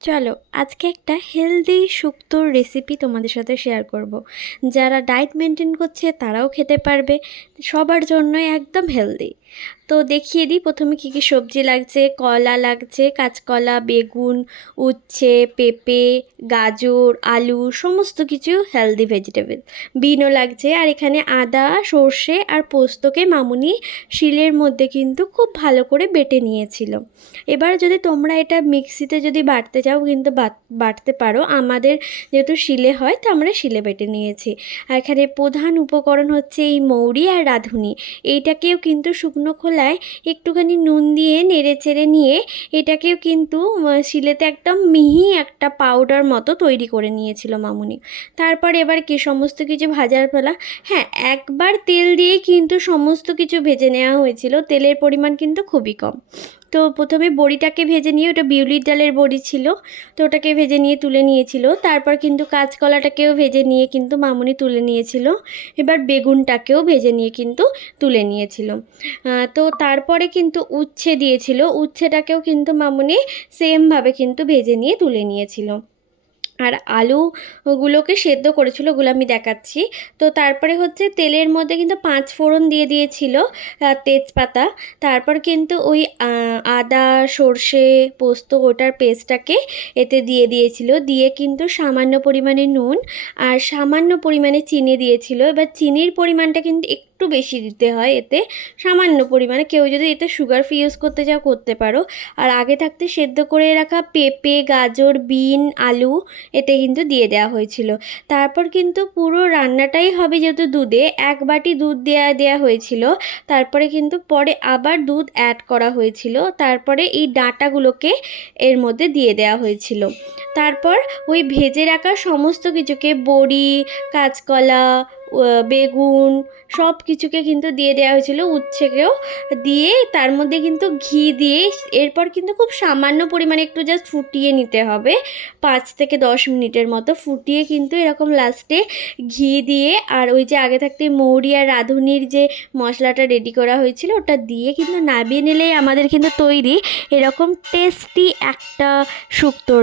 চলো আজকে একটা হেলদি শুক্তোর রেসিপি তোমাদের সাথে শেয়ার করব। যারা ডায়েট মেনটেন করছে তারাও খেতে পারবে, সবার জন্যই একদম হেলদি। তো দেখিয়ে দিই প্রথমে কী কী সবজি লাগছে। কলা লাগছে, কাঁচকলা, বেগুন, উচ্ছে, পেঁপে, গাজর, আলু, সমস্ত কিছু হেলদি ভেজিটেবল। বিনও লাগছে। আর এখানে আদা, সর্ষে আর পোস্তকে মামুনি শিলের মধ্যে কিন্তু খুব ভালো করে বেটে নিয়েছিল। এবার যদি তোমরা এটা মিক্সিতে যদি বাটতে চাও কিন্তু বাটতে পারো। আমাদের যেহেতু শিলে হয় তো আমরা শিলে বেটে নিয়েছি। আর এখানে প্রধান উপকরণ হচ্ছে এই মৌরি আর রাঁধুনি। এইটাকেও কিন্তু শুকনো খোলায় একটুখানি নুন দিয়ে নেড়ে চেড়ে নিয়ে এটাকেও কিন্তু শিলেতে একদম মিহি একটা পাউডার মতো তৈরি করে নিয়েছিল মামুনি। তারপর এবার কি সমস্ত কিছু ভাজার ফেলা। হ্যাঁ, একবার তেল দিয়ে কিন্তু সমস্ত কিছু ভেজে নেওয়া হয়েছিল। তেলের পরিমাণ কিন্তু খুবই কম। তো প্রথমে বড়িটাকে ভেজে নিয়ে, ওটা বিউলির ডালের বড়ি ছিল, তো ওটাকে ভেজে নিয়ে তুলে নিয়েছিল। তারপর কিন্তু কাঁচকলাটাকেও ভেজে নিয়ে কিন্তু মামুনি তুলে নিয়েছিল। এবার বেগুনটাকেও ভেজে নিয়ে কিন্তু তুলে নিয়েছিল। তো তারপরে কিন্তু উচ্ছে দিয়েছিল, উচ্ছেটাকেও কিন্তু মামুনি সেমভাবে কিন্তু ভেজে নিয়ে তুলে নিয়েছিল। আর আলুগুলোকে সেদ্ধ করেছিল, ওগুলো আমি দেখাচ্ছি। তো তারপরে হচ্ছে তেলের মধ্যে কিন্তু 5 ফোড়ন দিয়ে দিয়েছিল, তেজপাতা। তারপর কিন্তু ওই আদা, সর্ষে, পোস্ত ওটার পেস্টটাকে এতে দিয়ে দিয়েছিল। দিয়ে কিন্তু সামান্য পরিমাণে নুন আর সামান্য পরিমাণে চিনি দিয়েছিল। এবার চিনির পরিমাণটা কিন্তু একটু বেশি দিতে হয় এতে, সামান্য পরিমাণে। কেউ যদি এতে সুগার ফ্রি ইউজ করতে চাও করতে পারো। আর আগে থাকতে সেদ্ধ করে রাখা পেঁপে, গাজর, বিন, আলু এতে কিন্তু দিয়ে দেওয়া হয়েছিল। তারপর কিন্তু পুরো রান্নাটাই হবে যেহেতু দুধে, 1 বাটি দুধ দেওয়া হয়েছিল। তারপরে কিন্তু পরে আবার দুধ অ্যাড করা হয়েছিল। তারপরে এই ডাঁটাগুলোকে এর মধ্যে দিয়ে দেওয়া হয়েছিল। তারপর ওই ভেজে রাখা সমস্ত কিছুকে, বড়ি, কাঁচকলা, বেগুন, সব কিছুকে কিন্তু দিয়ে দেওয়া হয়েছিল, উচ্ছেকেও দিয়ে তার মধ্যে কিন্তু ঘি দিয়ে এরপর কিন্তু খুব সামান্য পরিমাণে একটু জাস্ট ফুটিয়ে নিতে হবে। 5 থেকে 10 মিনিটের মতো ফুটিয়ে কিন্তু এরকম লাস্টে ঘি দিয়ে আর ওই যে আগে থাকতে মৌরি আর রাঁধুনির যে মশলাটা রেডি করা হয়েছিল ওটা দিয়ে কিন্তু নামিয়ে নিলেই আমাদের কিন্তু তৈরি এরকম টেস্টি একটা শুক্তোর।